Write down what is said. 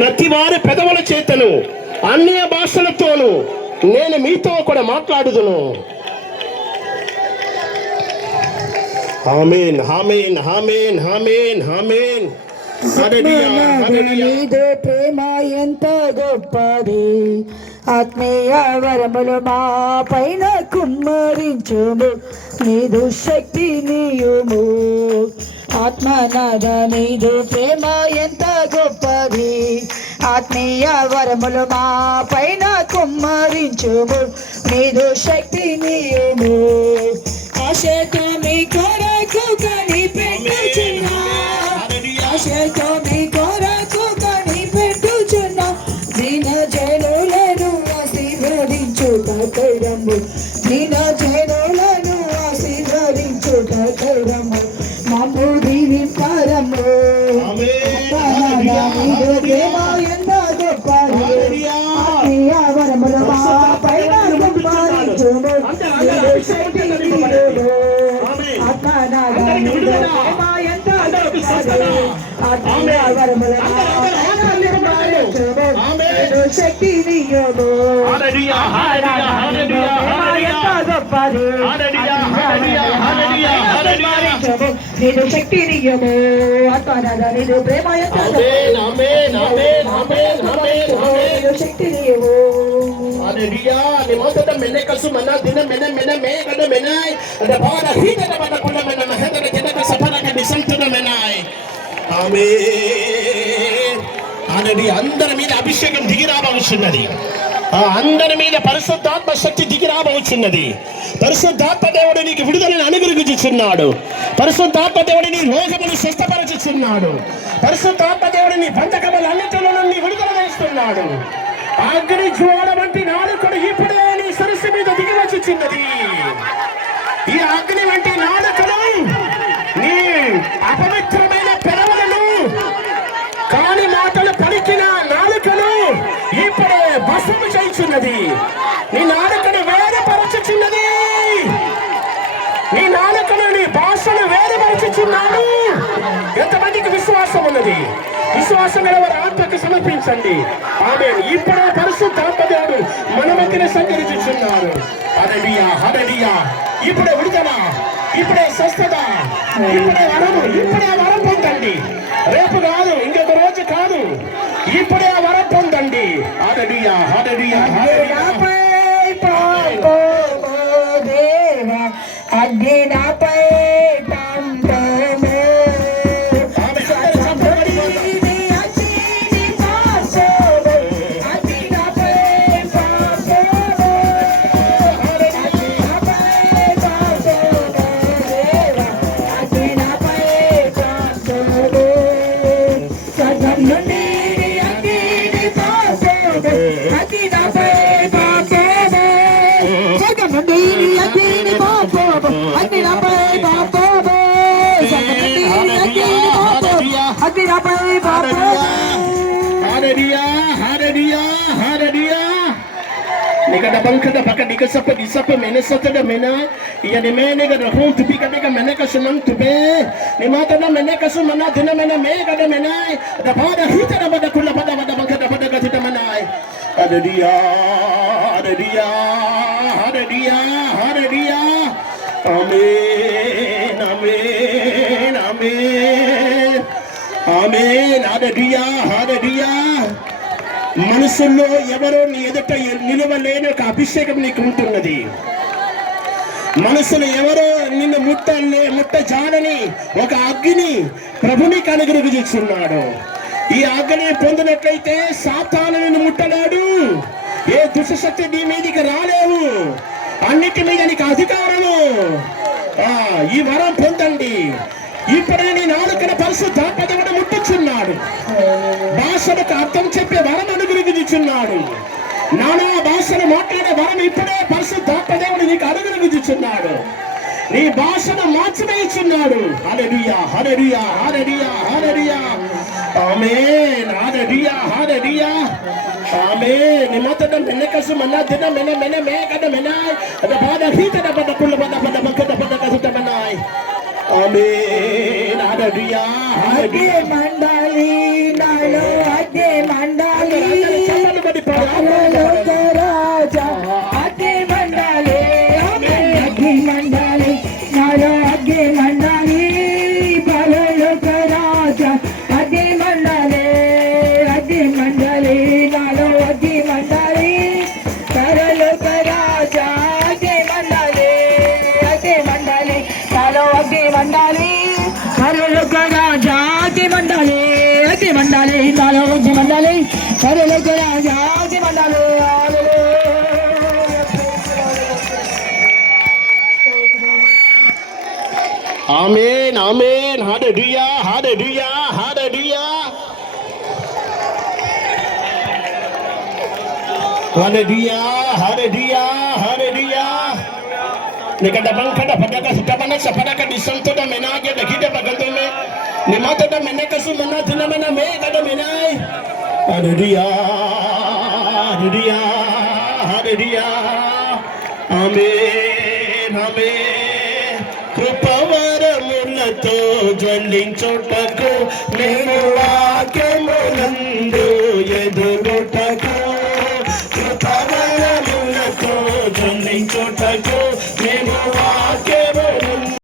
నతివారి పెదవుల చేతను అన్య భాషలతోను నేను మీతో కూడా మాట్లాడుదును. ఆమేన్ ఆమేన్ ఆమేన్ ఆమేన్ ఆమేన్. నీదు ప్రేమ ఎంత గొప్పది, ఆత్మీయ వరములు మా పైన కుమ్మరించుము, నీదు శక్తి నీయుము. ఆత్మనాద నీదు ప్రేమ ఎంత గొప్పది, ఆత్మీయ వరములు మా పైన కుమ్మరించుము, నీదు శక్తి నీయుము. ఆశతో మీ కొరకు కనిపెట్టుచున్నా, ఆశతో మీ కొరకు కనిపెట్టుచున్నా, దీన జనులను ఆశీర్వదించుట కైరము, దీన జనులను ఆశీర్వదించుట కైరము, మమ్ము దీవింపరము. ఎంత గొప్పది, ఆత్మీయ వరములు మా పైన కుమ్మరించుము, శక్తి నీయుము. ఆత్మనాద నీదు ప్రేమ ఎంత గొప్పది, ఆత్మీయ వరములు మా పైన కుమ్మరించుము, నీదు శక్తి నీయుము. నీదు శక్తి నీయము, ఆత్మనాద నీదు ప్రేమ ఎంత నీదు శక్తి నీయము. Hallelujah. Ni mata da mene kasu mana dina mene mene me kada menai ada bawada hita da bada kula mena maheda da keda ka sapana ka disanta da menai. Amen. Hallelujah. అందరి మీద అభిషేకం దిగి రాబోతున్నది, అందరి మీద పరిశుద్ధాత్మ శక్తి దిగి రాబోతున్నది. పరిశుద్ధాత్మ దేవుడు నీకు విడుదలను అనుగ్రహించుచున్నాడు. పరిశుద్ధాత్మ దేవుడు నీ రోగమును స్వస్థపరచుచున్నాడు. పరిశుద్ధాత్మ దేవుడు నీ బంధకములు అన్నిటిలో నుండి విడుదల చేస్తున్నాడు. అగ్ని జ్వాల వంటి నాలుకను ఇప్పుడే నీ సరస్సు మీద దిగి వచ్చుచున్నది. ఈ అగ్ని వంటి నాలుకను నీ అపవిత్రమైన పెదవులను కాని మాటలు పలికిన నాలుకను ఇప్పుడే భస్మము చేయుచున్నది. నీ నాలుకను వేరుపరచుచున్నది. నీ నాలుకను నీ భాషను వేరుపరచుచున్నాడు. ఎంతమందికి విశ్వాసం ఉన్నది? విశ్వాసం గల వారు ఆత్మకు సమర్పించండి. ఆమేన్. ఇప్పుడే పరిశుద్ధాత్మ దేవుడు మన మధ్యన సంచరించుచున్నాడు. హల్లెలూయా హల్లెలూయా. ఇప్పుడే విడుదల, ఇప్పుడే స్వస్థత, ఇప్పుడే వరము, ఇప్పుడే వరం పొందండి. రేపు కాదు, ఇంకొక రోజు కాదు, ఇప్పుడే వరం పొందండి. హల్లెలూయా హల్లెలూయా హల్లెలూయా. Nikada bangkada baka dika sapa disapa mena sata da mena iya ne mene ga rahon tupi kada ga mena ka suman tupe ne mata na mena ka sumana dina mena me ga da mena da pada hita da bada kula pada bada bangkada pada ga tita manai hallelujah hallelujah hallelujah hallelujah amen amen amen amen hallelujah hallelujah. మనసులో ఎవరో నీ ఎదుట నిలవలేని ఒక అభిషేకం నీకు ఉంటున్నది. మనసులో ఎవరో నిన్ను ముట్టజాలని ఒక అగ్ని ప్రభునికి అనుగ్రహించుచున్నాడు. ఈ అగ్ని పొందినట్లయితే సాతాను నిన్ను ముట్టలేడు. ఏ దుష్టశక్తి నీ మీదికి రాలేవు. అన్నిటి మీద నీకు అధికారము. ఈ వరం పొందండి. ఇప్పుడే నీ నాలుకన పరిశుద్ధాత్మ దేవుడు ముట్టుచున్నాడు. భాషలకు అర్థం చెప్పే వరం అనుగ్రహించుచున్నాడు. నానా భాషను మాట్లాడే వరం ఇప్పుడే పరిశుద్ధాత్మ దేవుడు నీకు అనుగ్రహించుచున్నాడు. నీ భాషను మార్చివేయుచున్నాడు. హల్లెలూయా హల్లెలూయా హల్లెలూయా హల్లెలూయా ఆమేన్ హల్లెలూయా హల్లెలూయా ఆమేన్. నీ మొదట మెనకసు మన్నా దిన మెన మెన మే కద మెనాయ్ అద బాద హీత ద బద కుల్ల బద బద బద బద కసుత మెనాయ్ ఆమేన్ హల్లెలూయా హల్లెలూయా. మండలి నాలో అదే శక్తి మండాలి నాలో ఉంచి మండాలి సరులకు రాజాకి మండాలి ఆమేన్ ఆమేన్ హల్లెలూయా హల్లెలూయా హల్లెలూయా హల్లెలూయా హల్లెలూయా హల్లెలూయా Nikadaban kada padaka sitabana sapadaka disanto da menage da gida bagando me ni mata da menaka su mena dina mena me kada menai hallelujah hallelujah hallelujah amen amen కృపవరములతో జ్వలించుటకు నేను వాక్యమునందు